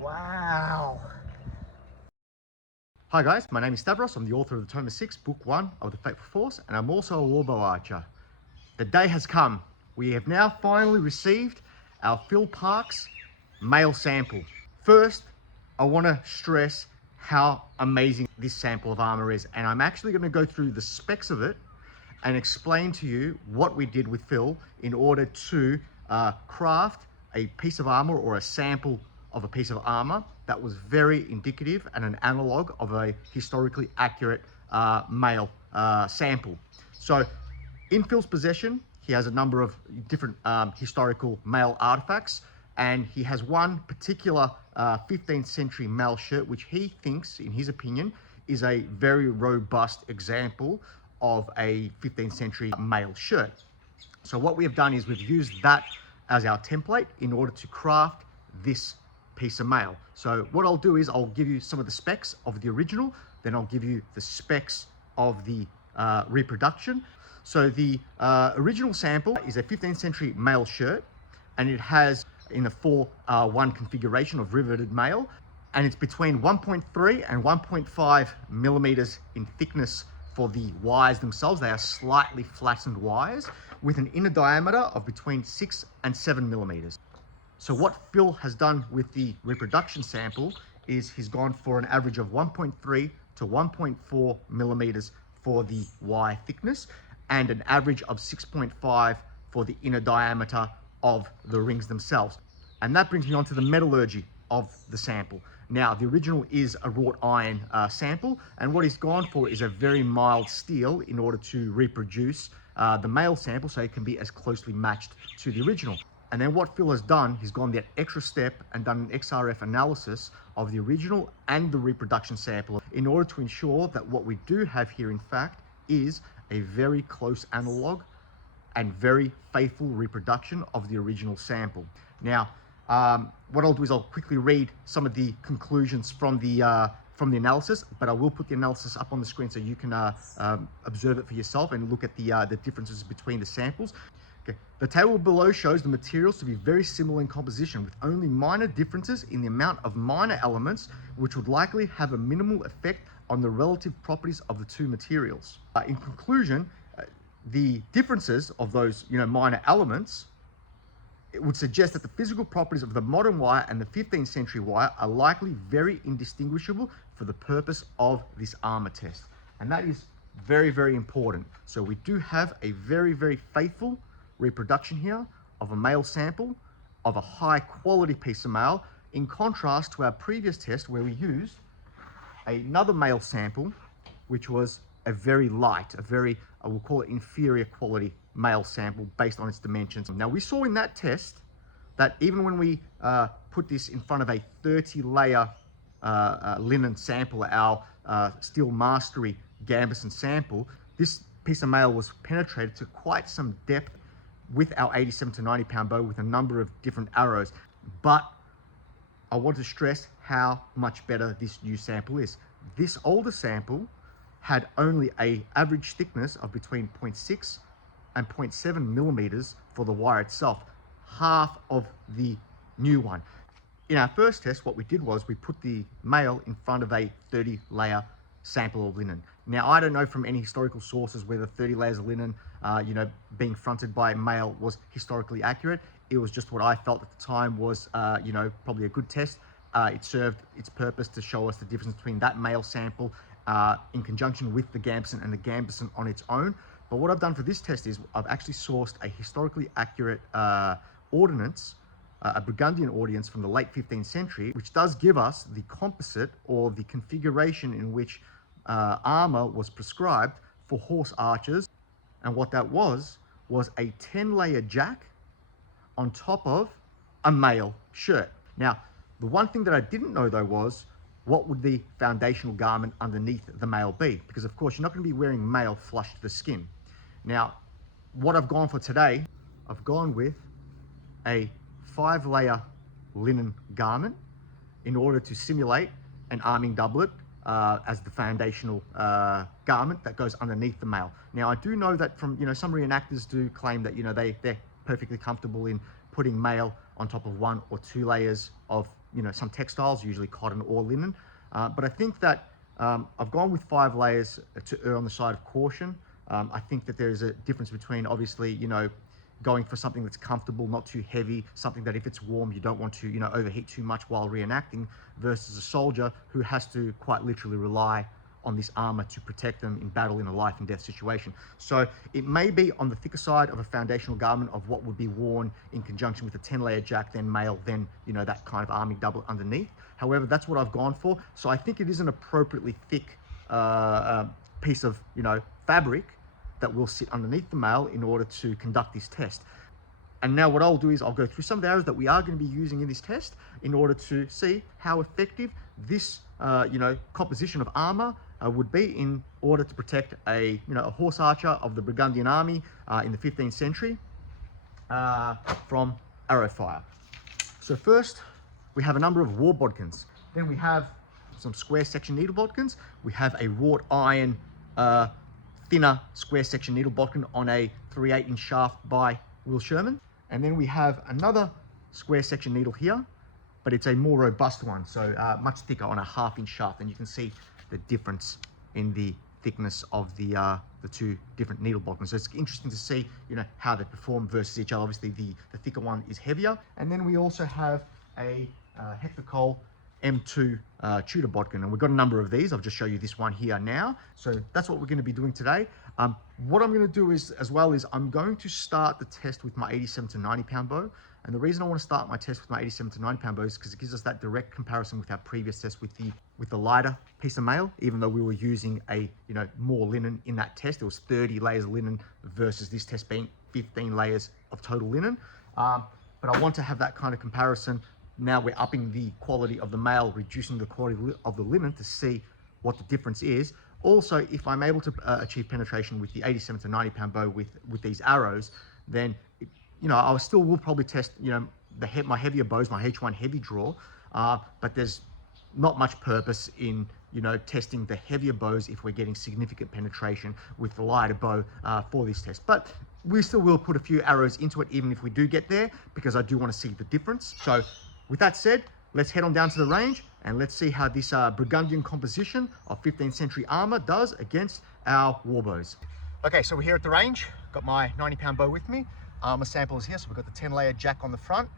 Wow. Hi guys, my name is Stavros. I'm the author of the Tome 6, Book 1 of the Fateful Force, and I'm also a Warbow archer. The day has come. We have now finally received our Phil Parks male sample. First, I want to stress how amazing this sample of armor is, and I'm actually going to go through the specs of it and explain to you what we did with Phil in order to craft a piece of armor or a sample of a piece of armor that was very indicative and an analog of a historically accurate male sample. So in Phil's possession, he has a number of different historical male artifacts, and he has one particular 15th century male shirt, which he thinks, in his opinion, is a very robust example of a 15th century male shirt. So what we have done is we've used that as our template in order to craft this piece of mail. So what I'll do is I'll give you some of the specs of the original, then I'll give you the specs of the reproduction. So the original sample is a 15th century mail shirt, and it has in the 4-1 configuration of riveted mail, and it's between 1.3 and 1.5 millimeters in thickness for the wires themselves. They are slightly flattened wires with an inner diameter of between 6 and 7 millimeters. So what Phil has done with the reproduction sample is he's gone for an average of 1.3 to 1.4 millimeters for the wire thickness and an average of 6.5 for the inner diameter of the rings themselves. And that brings me on to the metallurgy of the sample. Now, the original is a wrought iron sample, and what he's gone for is a very mild steel in order to reproduce the male sample so it can be as closely matched to the original. And then what Phil has done, he's gone that extra step and done an XRF analysis of the original and the reproduction sample in order to ensure that what we do have here, in fact, is a very close analog and very faithful reproduction of the original sample. Now, what I'll do is I'll quickly read some of the conclusions from the analysis, but I will put the analysis up on the screen so you can observe it for yourself and look at the differences between the samples. Okay. The table below shows the materials to be very similar in composition, with only minor differences in the amount of minor elements, which would likely have a minimal effect on the relative properties of the two materials. In conclusion, the differences of those minor elements, it would suggest that the physical properties of the modern wire and the 15th century wire are likely very indistinguishable for the purpose of this armor test. And that is very, very important. So we do have a very, very faithful reproduction here of a male sample of a high quality piece of mail, in contrast to our previous test where we used another male sample, which was a very light, a very, I will call it inferior quality male sample based on its dimensions. Now we saw in that test that even when we put this in front of a 30-layer linen sample, our Steel Mastery Gambeson sample, this piece of mail was penetrated to quite some depth with our 87 to 90 pound bow with a number of different arrows. But I want to stress how much better this new sample is. This older sample had only an average thickness of between 0.6 and 0.7 millimeters for the wire itself, half of the new one. In our first test, what we did was we put the mail in front of a 30-layer sample of linen. Now, I don't know from any historical sources whether 30 layers of linen, being fronted by mail was historically accurate. It was just what I felt at the time was, probably a good test. It served its purpose to show us the difference between that mail sample in conjunction with the Gambeson and the Gambeson on its own. But what I've done for this test is I've actually sourced a historically accurate ordinance, a Burgundian ordinance from the late 15th century, which does give us the composite or the configuration in which armor was prescribed for horse archers. And what that was a 10-layer jack on top of a mail shirt. Now, the one thing that I didn't know though was what would the foundational garment underneath the mail be? Because of course you're not going to be wearing mail flush to the skin. Now, what I've gone for today, I've gone with a 5-layer linen garment in order to simulate an arming doublet as the foundational garment that goes underneath the mail. Now, I do know that from some reenactors do claim that they're perfectly comfortable in putting mail on top of 1 or 2 layers of, you know, some textiles, usually cotton or linen. But I think that I've gone with 5 layers to err on the side of caution. I think that there's a difference between, obviously, you know, going for something that's comfortable, not too heavy, something that if it's warm, you don't want to, you know, overheat too much while reenacting, versus a soldier who has to quite literally rely on this armor to protect them in battle in a life and death situation. So it may be on the thicker side of a foundational garment of what would be worn in conjunction with a 10-layer jack, then mail, then, you know, that kind of army doublet underneath. However, that's what I've gone for. So I think it is an appropriately thick piece of, you know, fabric that will sit underneath the mail in order to conduct this test. And now what I'll do is I'll go through some of the arrows that we are going to be using in this test in order to see how effective this, you know, composition of armor would be in order to protect a, you know, a horse archer of the Burgundian army in the 15th century from arrow fire. So first, we have a number of war bodkins. Then we have some square section needle bodkins. We have a wrought iron thinner square section needle bodkin on a 3/8 inch shaft by Will Sherman. And then we have another square section needle here, but it's a more robust one, so much thicker on a 1/2 inch shaft. And you can see the difference in the thickness of the 2 different needle bodkins. So it's interesting to see, you know, how they perform versus each other. Obviously, the thicker one is heavier. And then we also have a Hector M2 Tudor bodkin, and we've got a number of these. I'll just show you this one here now. So that's what we're going to be doing today. What I'm going to do is, as well, is I'm going to start the test with my 87 to 90 pound bow. And the reason I want to start my test with my 87 to 90 pound bow is because it gives us that direct comparison with our previous test with the lighter piece of mail. Even though we were using a, you know, more linen in that test, it was 30 layers of linen versus this test being 15 layers of total linen. But I want to have that kind of comparison. Now we're upping the quality of the mail, reducing the quality of the linen to see what the difference is. Also, if I'm able to achieve penetration with the 87 to 90 pound bow with these arrows, then, you know, I still will probably test, you know, my heavier bows, my H1 Heavydraw, but there's not much purpose in, you know, testing the heavier bows if we're getting significant penetration with the lighter bow for this test. But we still will put a few arrows into it even if we do get there, because I do want to see the difference. So with that said, let's head on down to the range and let's see how this Burgundian composition of 15th century armor does against our warbows. Okay, so we're here at the range. Got my 90 pound bow with me. Armor sample is here, so we've got the 10-layer jack on the front.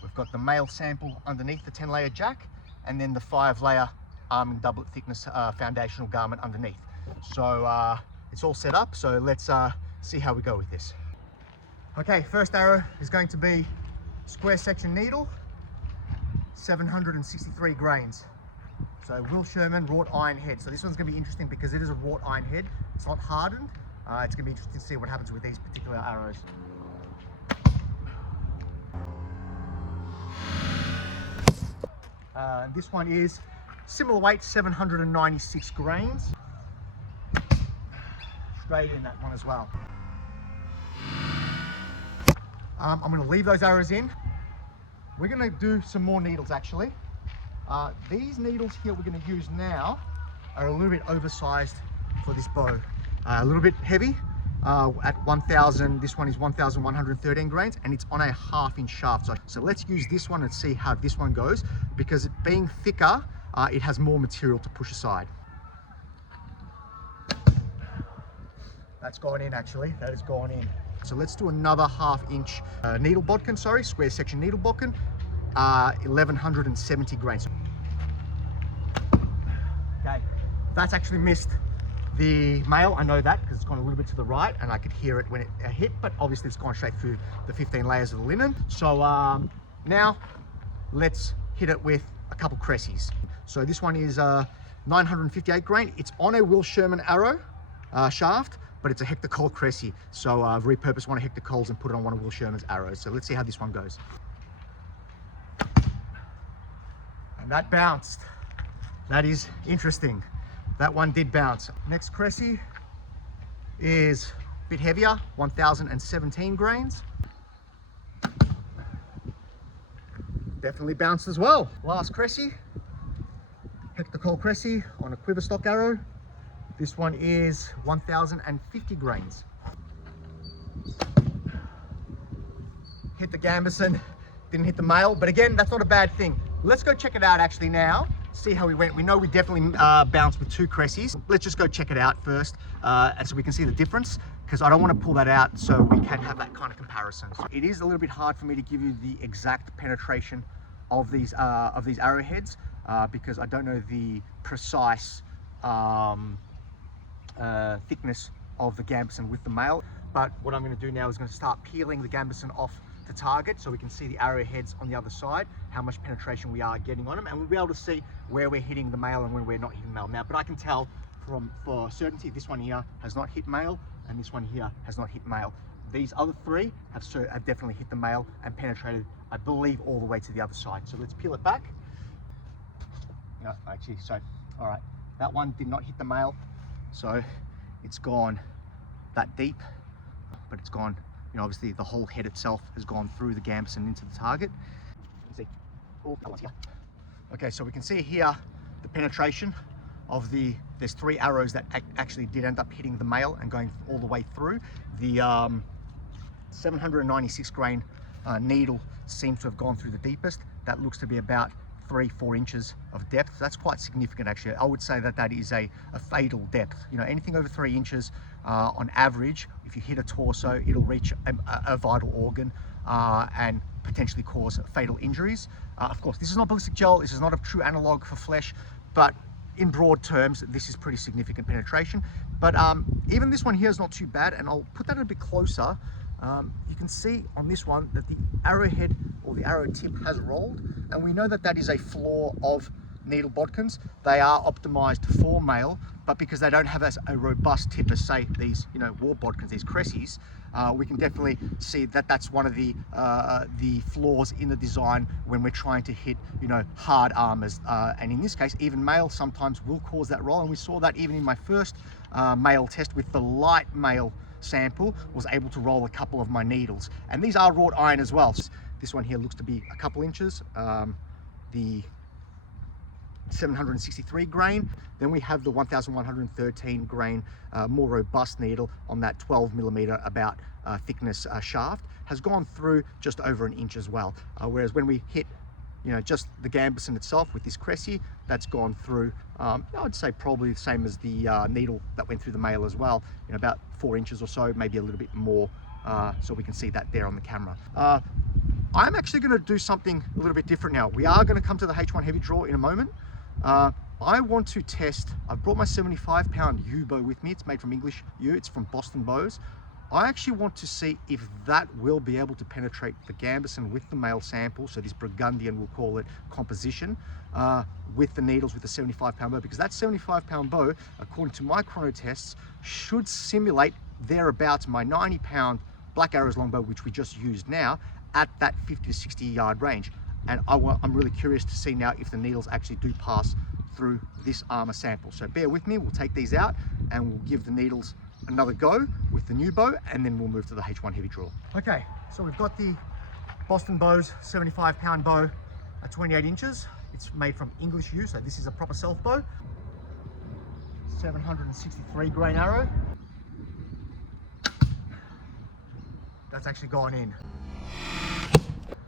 We've got the mail sample underneath the 10-layer jack, and then the 5-layer arming doublet thickness foundational garment underneath. So it's all set up, so let's see how we go with this. Okay, first arrow is going to be square section needle, 763 grains. So Will Sherman wrought iron head. So this one's going to be interesting because it is a wrought iron head. It's not hardened. It's going to be interesting to see what happens with these particular arrows. This one is similar weight, 796 grains. Straight in that one as well. I'm going to leave those arrows in. We're going to do some more needles actually. These needles here we're going to use now are a little bit oversized for this bow. A little bit heavy at 1,000, this one is 1,113 grains, and it's on a 1/2 inch shaft. So let's use this one and see how this one goes, because it being thicker, it has more material to push aside. That's gone in actually, that has gone in. So let's do another 1/2 inch needle bodkin, square section needle bodkin, 1,170 grains. Okay, that's actually missed the mail. I know that because it's gone a little bit to the right and I could hear it when it hit, but obviously it's gone straight through the 15 layers of the linen. So now let's hit it with a couple cressies. So this one is 958 grain. It's on a Will Sherman arrow shaft, but it's a Hector Cressi. So I've repurposed one of Hector Cole's and put it on one of Will Sherman's arrows. So let's see how this one goes. And that bounced. That is interesting. That one did bounce. Next Cressi is a bit heavier, 1,017 grains. Definitely bounced as well. Last Cressi, Hector Cressi on a Quiverstock arrow. This one is 1,050 grains. Hit the Gambeson didn't hit the male, but again, that's not a bad thing. Let's go check it out actually now, see how we went. We know we definitely bounced with 2 cresses. Let's just go check it out first, and so we can see the difference, because I don't want to pull that out so we can have that kind of comparison. So it is a little bit hard for me to give you the exact penetration of these arrowheads, because I don't know the precise thickness of the Gambeson with the male. But what I'm going to do now is going to start peeling the Gambeson off the target so we can see the arrowheads on the other side, how much penetration we are getting on them, and we'll be able to see where we're hitting the male and when we're not hitting male. Now, but I can tell for certainty this one here has not hit male and this one here has not hit male. These other 3 have definitely hit the male and penetrated, I believe, all the way to the other side. So let's peel it back. No, actually, so, all right, that one did not hit the male, so it's gone that deep, but it's gone, you know, obviously the whole head itself has gone through the Gambeson into the target. See, oh, that one's here. Okay, so we can see here the penetration of there's 3 arrows that actually did end up hitting the male and going all the way through. The 796 grain needle seems to have gone through the deepest. That looks to be about 3-4 inches of depth. That's quite significant actually. I would say that that is a fatal depth. You know, anything over 3 inches on average, if you hit a torso, it'll reach a vital organ and potentially cause fatal injuries. Of course, this is not ballistic gel, this is not a true analog for flesh, but in broad terms, this is pretty significant penetration. But even this one here is not too bad, and I'll put that a bit closer. You can see on this one that the arrowhead or the arrow tip has rolled, and we know that that is a flaw of needle bodkins. They are optimized for male, but because they don't have a robust tip as say these, you know, war bodkins, these cresses, we can definitely see that that's one of the flaws in the design when we're trying to hit, you know, hard armors. And in this case, even male sometimes will cause that roll, and we saw that even in my first male test with the light male sample, was able to roll a couple of my needles. And these are wrought iron as well. This one here looks to be a couple inches. The 763 grain, then we have the 1113 grain more robust needle on that 12 millimeter about thickness shaft, has gone through just over an inch as well, whereas when we hit, you know, just the Gambeson itself with this cressy, that's gone through, I would say probably the same as the needle that went through the male as well, you know, about 4 inches or so, maybe a little bit more, so we can see that there on the camera. I'm actually going to do something a little bit different now. We are going to come to the H1 Heavydraw in a moment. I want to test, I've brought my 75-pound U-bow with me. It's made from English U, it's from Boston Bows. I actually want to see if that will be able to penetrate the Gambeson with the male sample, so this Burgundian, we'll call it, composition, with the needles with the 75-pound bow, because that 75-pound bow, according to my chrono tests, should simulate thereabouts my 90-pound Black Arrows longbow, which we just used now, at that 50 to 60 yard range. And I'm really curious to see now if the needles actually do pass through this armor sample. So bear with me, we'll take these out and we'll give the needles another go with the new bow, and then we'll move to the H1 Heavydraw. Okay, so we've got the Boston Bows 75-pound bow at 28 inches. It's made from English U, so this is a proper self bow. 763 grain arrow. That's actually gone in.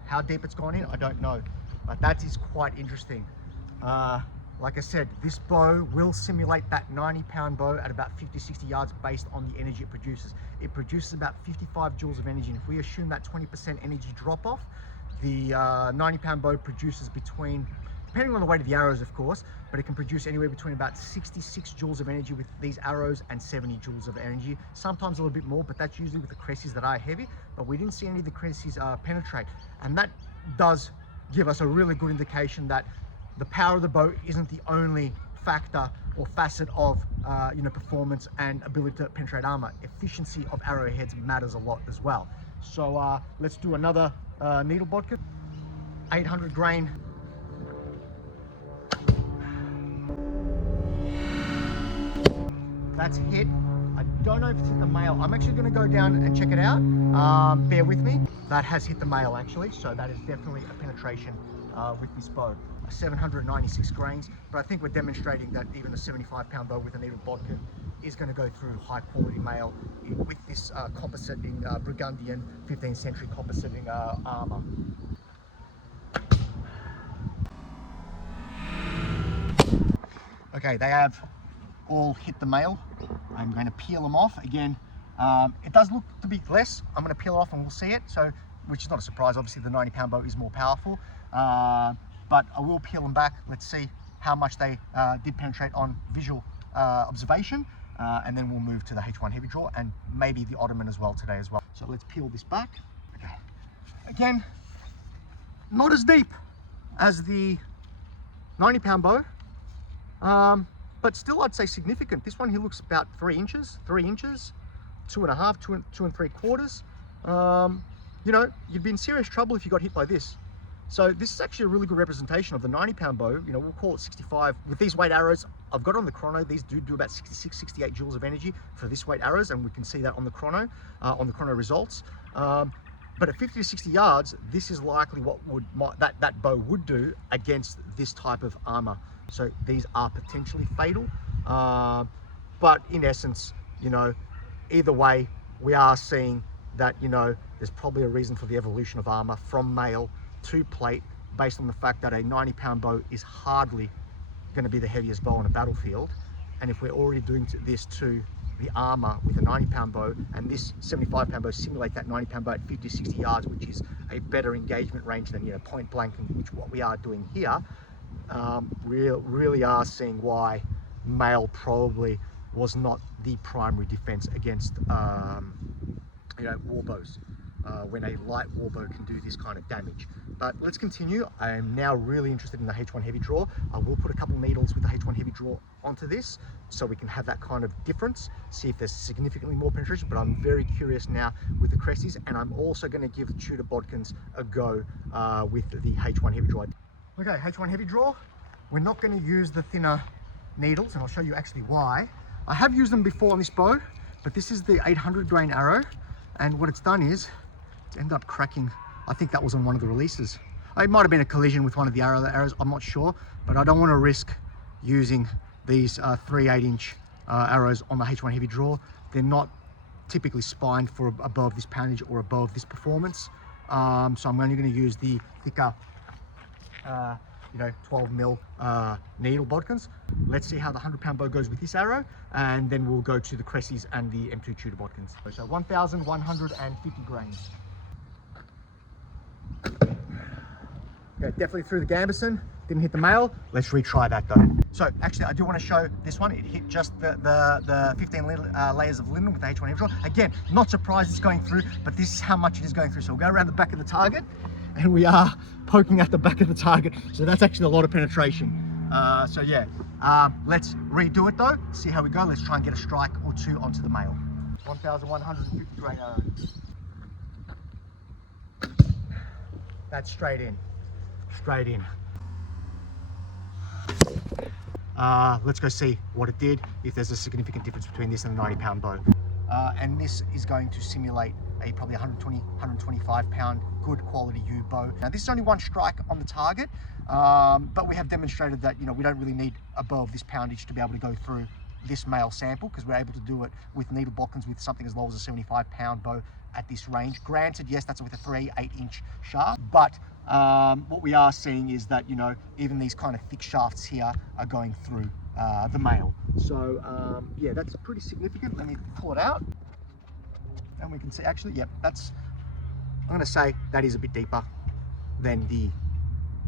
How deep it's gone in, I don't know, but that is quite interesting. Like I said, this bow will simulate that 90-pound bow at about 50-60 yards based on the energy it produces. It produces about 55 joules of energy, and if we assume that 20% energy drop off, the 90-pound bow produces between, depending on the weight of the arrows of course, but it can produce anywhere between about 66 joules of energy with these arrows and 70 joules of energy, sometimes a little bit more, but that's usually with the cresses that are heavy. But we didn't see any of the cresses penetrate, and that does give us a really good indication that the power of the bow isn't the only factor or facet of you know, performance and ability to penetrate armor. Efficiency of arrowheads matters a lot as well. So let's do another needle bodkin. 800 grain. That's hit. I don't know if it's hit the male. I'm actually going to go down and check it out. Bear with me. That has hit the male actually, so that is definitely a penetration with this bow. 796 grains, but I think we're demonstrating that even a 75-pound bow with a needle bodkin is going to go through high quality male with this compositing Burgundian 15th century compositing armor. Okay, they have all hit the male. I'm going to peel them off again. It does look to be less. I'm going to peel it off and we'll see it. So, which is not a surprise. Obviously, the 90-pound bow is more powerful. But I will peel them back. Let's see how much they did penetrate on visual observation. And then we'll move to the H1 Heavydraw and maybe the Ottoman as well today as well. So let's peel this back. Okay. Again, not as deep as the 90-pound bow, but still I'd say significant. This one here looks about 3 inches, 2.5, 2 3/4. You know, you'd be in serious trouble if you got hit by this. So this is actually a really good representation of the 90-pound bow. You know, we'll call it 65. With these weight arrows, I've got on the chrono, these do about 66, 68 joules of energy for this weight arrows, and we can see that on the chrono results. But at 50 to 60 yards, this is likely what that bow would do against this type of armor. So these are potentially fatal. But in essence, you know, either way, we are seeing that, you know, there's probably a reason for the evolution of armor from mail to plate based on the fact that a 90-pound bow is hardly going to be the heaviest bow on a battlefield. And if we're already doing this to the armor with a 90-pound bow, and this 75-pound bow simulate that 90-pound bow at 50 to 60 yards, which is a better engagement range than, you know, point blank, which what we are doing here, really are seeing why mail probably was not the primary defense against you know, warbows, when a light warbow can do this kind of damage. But let's continue. I am now really interested in the H1 Heavydraw. I will put a couple needles with the H1 Heavydraw onto this so we can have that kind of difference, see if there's significantly more penetration. But I'm very curious now with the Cresties, and I'm also going to give the Tudor bodkins a go with the H1 Heavydraw. Okay, H1 Heavydraw. We're not going to use the thinner needles, and I'll show you actually why. I have used them before on this bow, but this is the 800 grain arrow, and what it's done is it's ended up cracking. I think that was on one of the releases. It might have been a collision with one of the arrows, I'm not sure, but I don't want to risk using these 3 8-inch arrows on the H1 Heavydraw. They're not typically spined for above this poundage or above this performance, so I'm only going to use the thicker you know, 12 mil needle bodkins. Let's see how the 100-pound bow goes with this arrow, and then we'll go to the Cresties and the M2 Tudor bodkins. So 1,150 grains. Okay, definitely through the Gambeson, didn't hit the male. Let's retry that though. So actually, I do want to show this one. It hit just the 15 layers of linen with the H1 Heavydraw. Again, not surprised it's going through, but this is how much it is going through. So we'll go around the back of the target, and we are poking at the back of the target. So that's actually a lot of penetration. So yeah, let's redo it though, see how we go. Let's try and get a strike or two onto the male. 1,150 grain arrow. That's straight in, straight in. Let's go see what it did, if there's a significant difference between this and the 90-pound bow. And this is going to simulate a probably 120, 125 pound good quality U bow. Now this is only one strike on the target, but we have demonstrated that, you know, we don't really need a bow of this poundage to be able to go through this male sample, because we're able to do it with needle bodkins with something as low as a 75-pound bow at this range. Granted, yes, that's with a 3 8-inch shaft, but what we are seeing is that, you know, even these kind of thick shafts here are going through the male. So yeah, that's pretty significant. Let me pull it out, and we can see actually, yep, that's, I'm going to say that is a bit deeper than the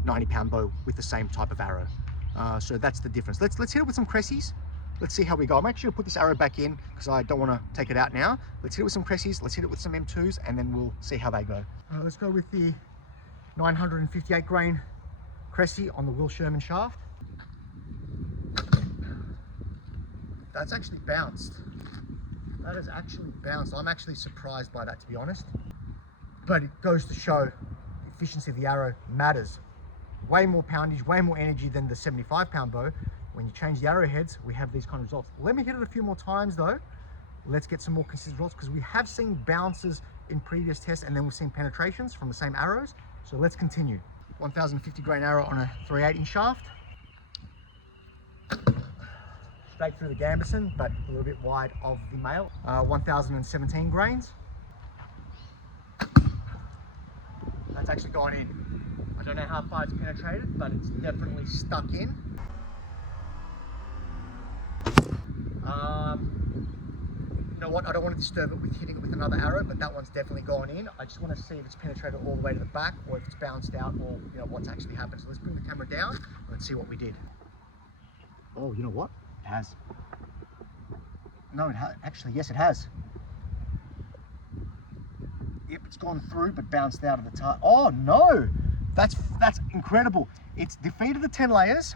90-pound bow with the same type of arrow. So that's the difference. Let's hit it with some Cresties. Let's see how we go. I'm actually going to put this arrow back in because I don't want to take it out now. Let's hit it with some Cresties, let's hit it with some M2s, and then we'll see how they go. Let's go with the 958 grain Cresty on the Will Sherman shaft. That's actually bounced. That has actually bounced. I'm actually surprised by that, to be honest. But it goes to show the efficiency of the arrow matters. Way more poundage, way more energy than the 75-pound bow. When you change the arrowheads, we have these kind of results. Let me hit it a few more times though. Let's get some more consistent results, because we have seen bounces in previous tests, and then we've seen penetrations from the same arrows. So let's continue. 1,050 grain arrow on a 3 8-inch shaft. Straight through the Gambeson, but a little bit wide of the male. 1,017 grains. That's actually gone in. I don't know how far it's penetrated, but it's definitely stuck in. You know what? I don't want to disturb it with hitting it with another arrow, but that one's definitely gone in. I just want to see if it's penetrated all the way to the back, or if it's bounced out, or you know what's actually happened. So let's bring the camera down and let's see what we did. Oh, you know what? It has. No, actually, yes, it has. Yep, it's gone through, but bounced out of the target. Oh no, that's incredible. It's defeated the 10 layers,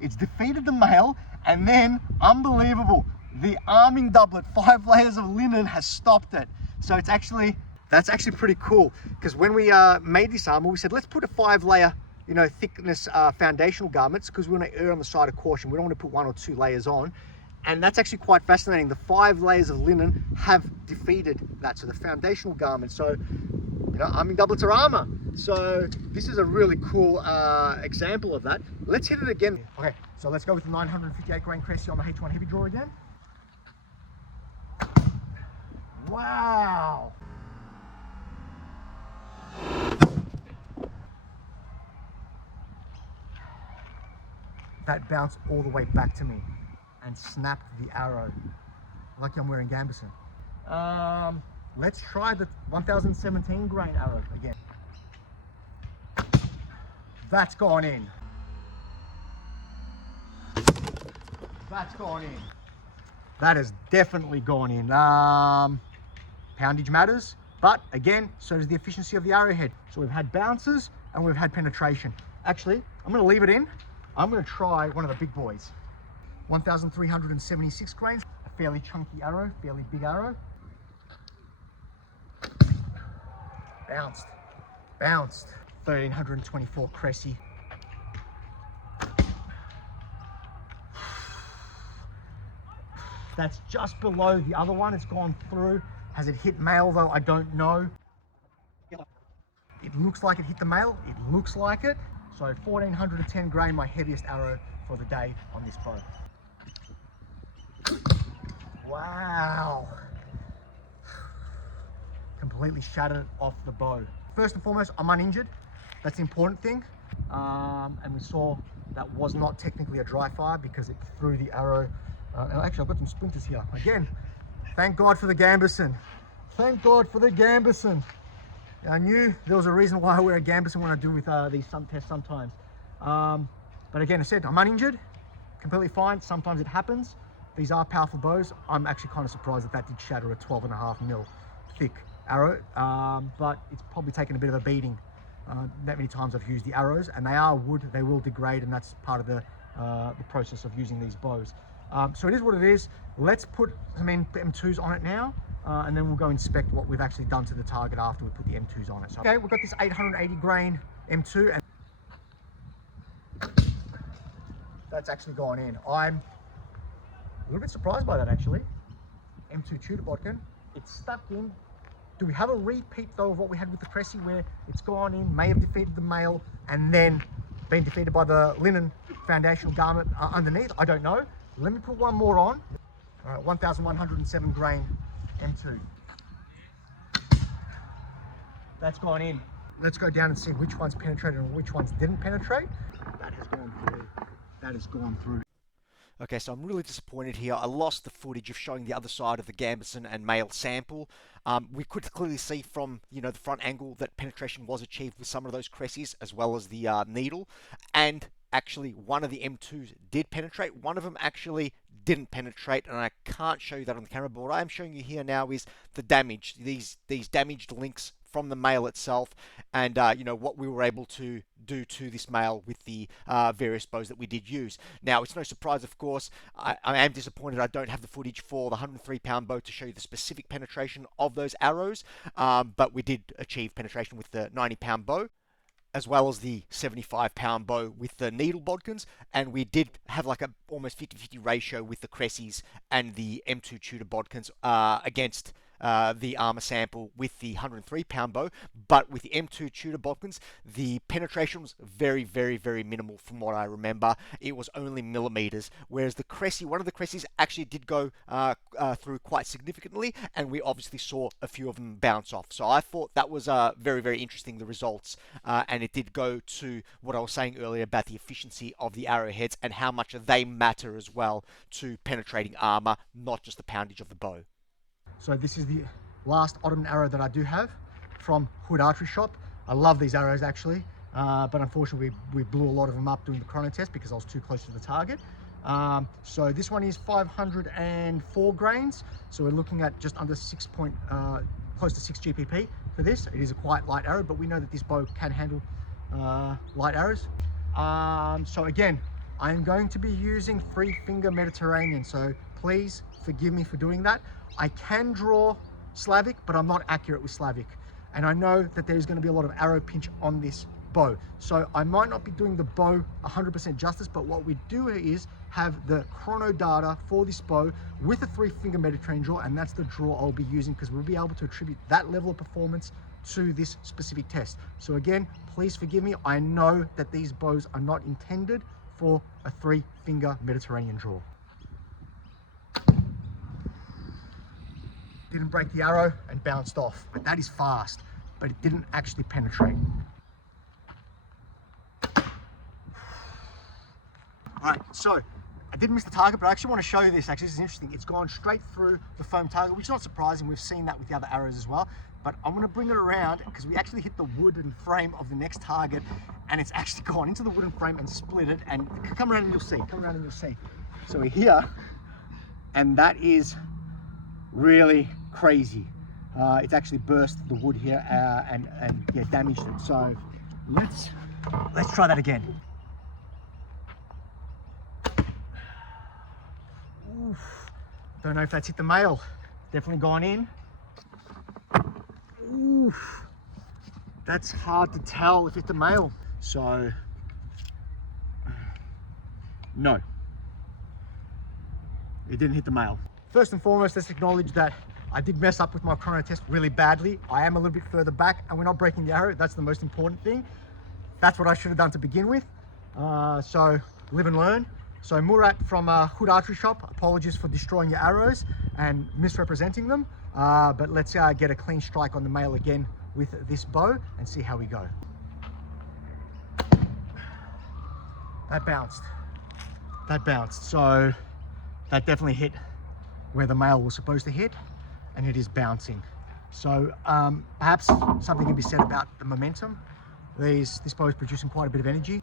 it's defeated the male, and then, unbelievable, the arming doublet, 5 layers of linen, has stopped it. So that's actually pretty cool, because when we made this armor, we said, let's put a 5-layer, you know, thickness foundational garments, because we want to err on the side of caution. We don't want to put 1 or 2 layers on. And that's actually quite fascinating. The 5 layers of linen have defeated that. So the foundational garments. So, you know, arming doublets are armor. So this is a really cool example of that. Let's hit it again. Okay, so let's go with the 958 grain Cressy on the H1 Heavydraw again. Wow. That bounced all the way back to me and snapped the arrow. Lucky I'm wearing Gambeson. Let's try the 1017 grain arrow again. That's gone in. That's gone in. That has definitely gone in. Poundage matters, but again, so does the efficiency of the arrowhead. So we've had bounces and we've had penetration. Actually, I'm going to leave it in. I'm going to try one of the big boys. 1,376 grains, a fairly chunky arrow, fairly big arrow. Bounced, bounced. 1,324 Cressy. That's just below the other one. It's gone through. Has it hit male though? I don't know. It looks like it hit the male. It looks like it. So 1,410 grain, my heaviest arrow for the day on this bow. Wow. Completely shattered it off the bow. First and foremost, I'm uninjured. That's the important thing. And we saw that was not technically a dry fire because it threw the arrow. And actually, I've got some splinters here. Again, thank God for the Gambeson. Thank God for the Gambeson. I knew there was a reason why I wear a Gambeson when I do with these tests sometimes. But again, I said, I'm uninjured, completely fine. Sometimes it happens. These are powerful bows. I'm actually kind of surprised that that did shatter a 12.5mm thick arrow, but it's probably taken a bit of a beating. That many times I've used the arrows, and they are wood, they will degrade, and that's part of the process of using these bows. So it is what it is. Let's put some M2s on it now, and then we'll go inspect what we've actually done to the target after we put the M2s on it. So, okay, we've got this 880 grain M2, and that's actually gone in. I'm a little bit surprised by that actually. M2 Tudor bodkin, it's stuck in. Do we have a repeat though of what we had with the Cressy, where it's gone in, may have defeated the male, and then been defeated by the linen foundational garment underneath? I don't know. Let me put one more on. All right, 1,107 grain M2. That's gone in. Let's go down and see which ones penetrated and which ones didn't penetrate. That has gone through. That has gone through. Okay, so I'm really disappointed here. I lost the footage of showing the other side of the Gambeson and male sample. We could clearly see from, you know, the front angle that penetration was achieved with some of those Cressys, as well as the needle. And actually, one of the M2s did penetrate. One of them actually didn't penetrate, and I can't show you that on the camera. But what I'm showing you here now is the damage, these damaged links from the male itself, and you know, what we were able to do to this male with the various bows that we did use. Now, it's no surprise, of course, I am disappointed I don't have the footage for the 103-pound bow to show you the specific penetration of those arrows, but we did achieve penetration with the 90-pound bow, as well as the 75-pound bow with the needle bodkins, and we did have like a almost 50-50 ratio with the Cressys and the M2 Tudor bodkins against the armor sample with the 103-pound bow, but with the M2 Tudor bodkins, the penetration was very, very, very minimal from what I remember. It was only millimeters, whereas the Cressy, one of the Cressys actually did go through quite significantly, and we obviously saw a few of them bounce off. So I thought that was very, very interesting, the results, and it did go to what I was saying earlier about the efficiency of the arrowheads and how much they matter as well to penetrating armor, not just the poundage of the bow. So this is the last Ottoman arrow that I do have from Hood Archery Shop. I love these arrows actually, but unfortunately we blew a lot of them up doing the chrono test because I was too close to the target. So this one is 504 grains. So we're looking at just under close to 6 GPP for this. It is a quite light arrow, but we know that this bow can handle light arrows. So again, I'm going to be using 3-finger Mediterranean, so please forgive me for doing that. I can draw Slavic, but I'm not accurate with Slavic. And I know that there's going to be a lot of arrow pinch on this bow. So I might not be doing the bow 100% justice, but what we do is have the chrono data for this bow with a 3-finger Mediterranean draw, and that's the draw I'll be using because we'll be able to attribute that level of performance to this specific test. So again, please forgive me. I know that these bows are not intended for a 3-finger Mediterranean draw. Didn't break the arrow and bounced off, but that is fast, but it didn't actually penetrate. All right, so I did miss the target, but I actually want to show you this. Actually, this is interesting. It's gone straight through the foam target, which is not surprising. We've seen that with the other arrows as well. But I'm going to bring it around because we actually hit the wooden frame of the next target, and it's actually gone into the wooden frame and split it. And come around and you'll see. Come around and you'll see. So we're here, and that is really crazy. It's actually burst the wood here and yeah, damaged it. So let's try that again. Oof. Don't know if that's hit the male. Definitely gone in. Oof. That's hard to tell if it's a male. So no, it didn't hit the male. First and foremost, let's acknowledge that I did mess up with my chrono test really badly. I am a little bit further back and we're not breaking the arrow. That's the most important thing. That's what I should have done to begin with. So live and learn. So Murat from Hood Archery Shop, apologies for destroying your arrows and misrepresenting them. But let's get a clean strike on the male again with this bow and see how we go. That bounced. That bounced. So that definitely hit where the male was supposed to hit, and it is bouncing. So perhaps something can be said about the momentum. This bow is producing quite a bit of energy.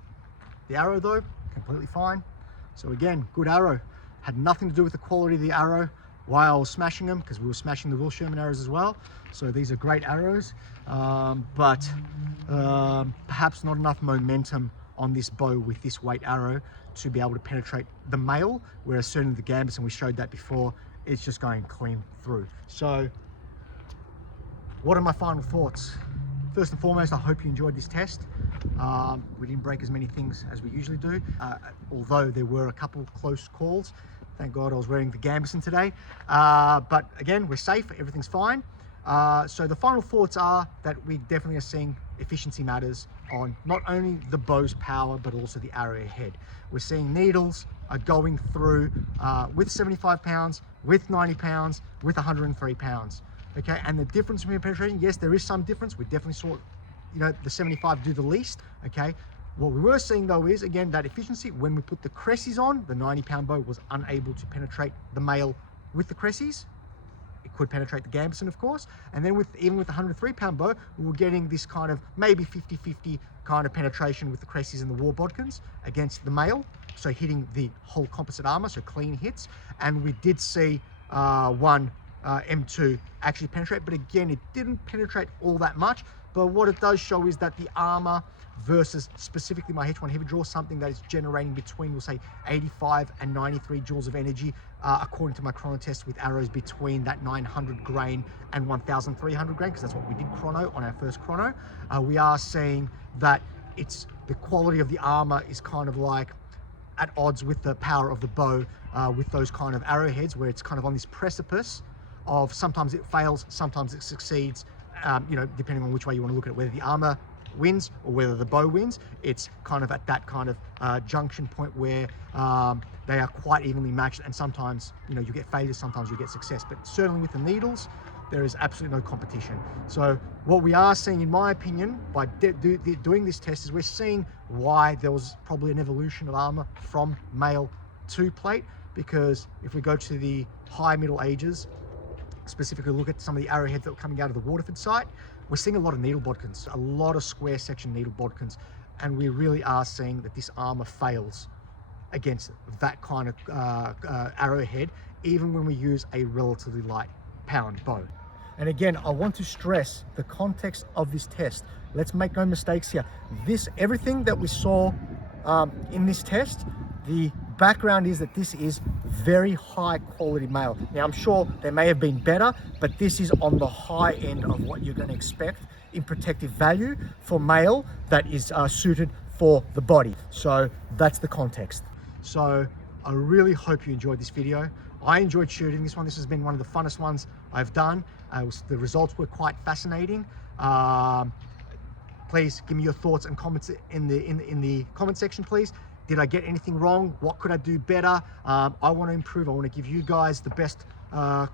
The arrow though, completely fine. So again, good arrow. Had nothing to do with the quality of the arrow while I was smashing them, because we were smashing the real Sherman arrows as well. So these are great arrows, but perhaps not enough momentum on this bow with this weight arrow to be able to penetrate the male, whereas certainly the Gambeson, we showed that before, it's just going clean through. So what are my final thoughts? First and foremost, I hope you enjoyed this test. We didn't break as many things as we usually do, although there were a couple close calls. Thank God I was wearing the Gambeson today. But again, we're safe, everything's fine. So the final thoughts are that we definitely are seeing efficiency matters on not only the bow's power, but also the arrowhead. We're seeing needles are going through with 75 pounds, with 90 pounds, with 103 pounds. Okay, and the difference between penetration, yes, there is some difference. We definitely saw, you know, the 75 do the least. Okay, what we were seeing though is, again, that efficiency. When we put the Cressies on, the 90-pound bow was unable to penetrate the male with the Cressies. It could penetrate the Gambeson, of course. And then even with the 103-pound bow, we were getting this kind of maybe 50-50 kind of penetration with the Cressies and the Warbodkins against the male. So hitting the whole composite armor, so clean hits. And we did see one M2 actually penetrate, but again, it didn't penetrate all that much. But what it does show is that the armor versus specifically my H1 Heavydraw, something that is generating between, we'll say, 85 and 93 joules of energy, according to my chrono test with arrows between that 900 grain and 1,300 grain, because that's what we did chrono on our first chrono. We are seeing that it's the quality of the armor is kind of like at odds with the power of the bow, with those kind of arrowheads, where it's kind of on this precipice of sometimes it fails, sometimes it succeeds, you know, depending on which way you want to look at it, whether the armor wins or whether the bow wins. It's kind of at that kind of junction point where they are quite evenly matched, and sometimes, you know, you get failures, sometimes you get success, but certainly with the needles, there is absolutely no competition. So what we are seeing, in my opinion, by doing this test, is we're seeing why there was probably an evolution of armor from mail to plate, because if we go to the high Middle Ages, specifically look at some of the arrowheads that were coming out of the Waterford site, we're seeing a lot of needle bodkins, a lot of square section needle bodkins, and we really are seeing that this armor fails against that kind of arrowhead, even when we use a relatively light pound bow. And again, I want to stress the context of this test. Let's make no mistakes here. Everything that we saw in this test, the background is that this is very high quality mail. Now, I'm sure there may have been better, but this is on the high end of what you're going to expect in protective value for mail that is suited for the body. So that's the context. So I really hope you enjoyed this video. I enjoyed shooting this one. This has been one of the funnest ones I've done. The results were quite fascinating. Please give me your thoughts and comments in the comment section, please. Did I get anything wrong? What could I do better? I want to improve. I want to give you guys the best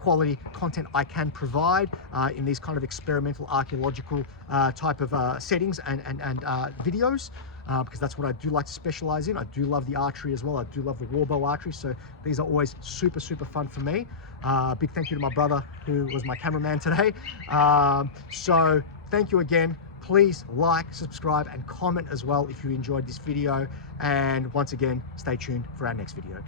quality content I can provide in these kind of experimental archaeological type of settings and videos. Because that's what I do like to specialize in. I do love the archery as well. I do love the Warbow archery. So these are always super, super fun for me. Big thank you to my brother who was my cameraman today. So thank you again. Please like, subscribe, and comment as well if you enjoyed this video. And once again, stay tuned for our next video.